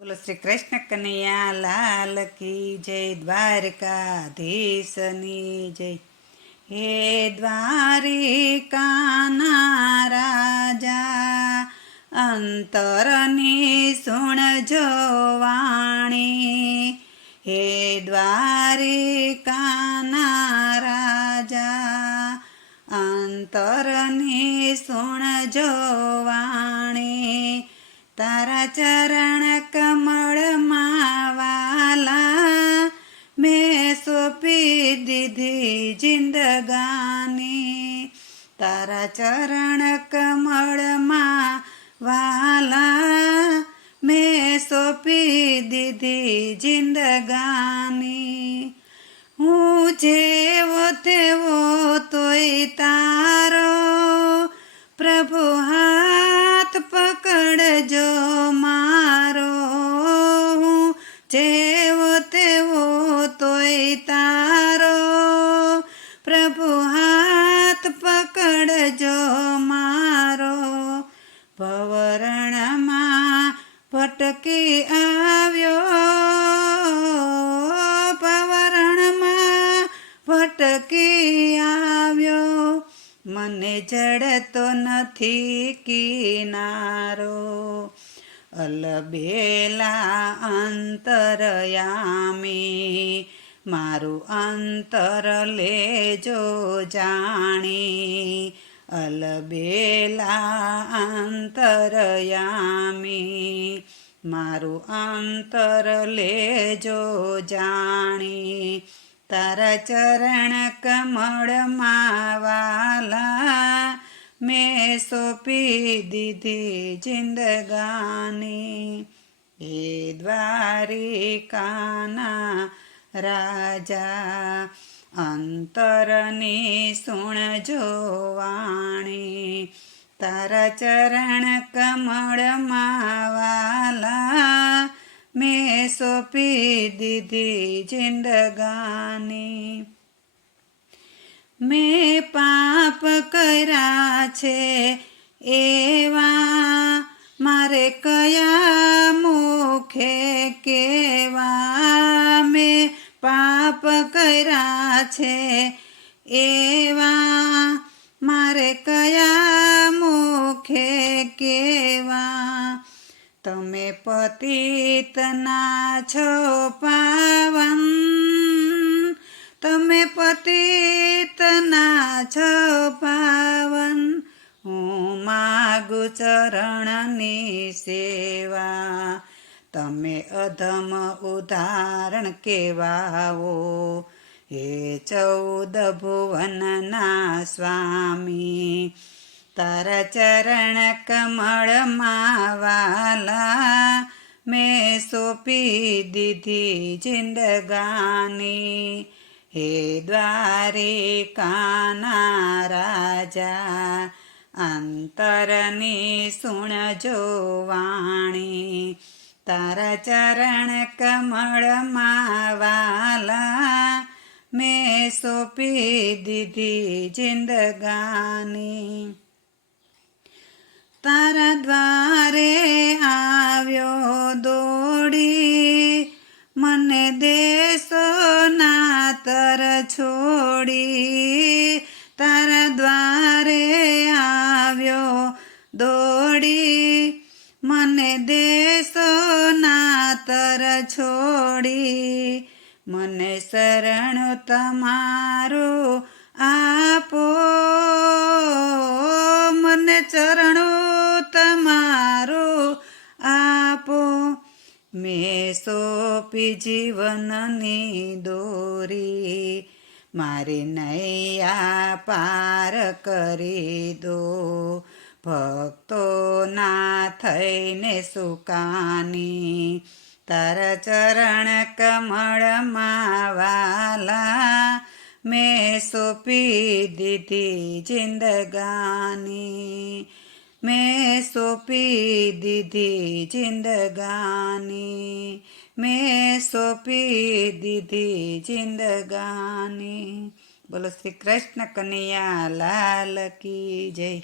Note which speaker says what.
Speaker 1: બોલો શ્રી કૃષ્ણ કનૈયા, લાલ કી જય, દ્વારકાધીશની જય. હે દ્વારિકાના રાજા, અંતરની સુણજો વાણી. હે દ્વારિકાના રાજા, અંતરની સુણજો વાણી. તારા ચરણ કમળમાં વાલા મેં સોંપી દીધી જિંદગાની. તારા ચરણ કમળમાં વાલા મેં સોંપી દીધી જિંદગાની. હું જેવો તેવો તોય તારો જડતો નથી કિનારો. અલબેલા અંતરયામી, મારું અંતર લેજો જાણી. અલબેલા અંતરયામી, મારું અંતર લેજો જાણી. તારા ચરણ કમળમાં વાલા મેં સોંપી દીધી જિંદગાની. એ દ્વારિકાના રાજા, અંતરની સુણજો વાણી તારા ચરણ કમળમાં વાલા મેં સોંપી દીધી જિંદગાની. મેં પાપ કર્યા છે એવા, મારે કયા મુખે કેવા મેં પાપ કર્યા છે એવા, મારે કયા મુખે કેવા તમે પતિતના છો પાવન. તમે પતિતના છો પાવન. હું માગુ ચરણની સેવા. તમે અધમ ઉદાહરણ કેવાઓ હે ચૌદ ભુવનના સ્વામી. તારા ચરણ કમળમાં વાલા મેં સોંપી દીધી જિંદગાની હે દ્વારિકાના રાજા અંતરની સુણજો વાણી તારા ચરણ કમળમાં વાલા મેં સોંપી દીધી જિંદગાની તારા દ્વારે આવ્યો દોડી. મને દેશો નાતર છોડી. તારા દ્વારે આવ્યો દોડી. મને દેશો નાતર છોડી. મને શરણ તમારું આપો મને ચરણો તમારો આપો. મેં સોંપી જીવનની દોરી, મારી નૈયા પાર કરી દો. ભક્તો ના થઈને સુકાની, તારા ચરણ કમળમાં વાલા મેં સોંપી દીધી જિંદગાની. મેં સોંપી દીધી જિંદગાની. મેં સોંપી દીધી જિંદગાની. બોલો શ્રી કૃષ્ણ કનૈયા લાલ કી જય.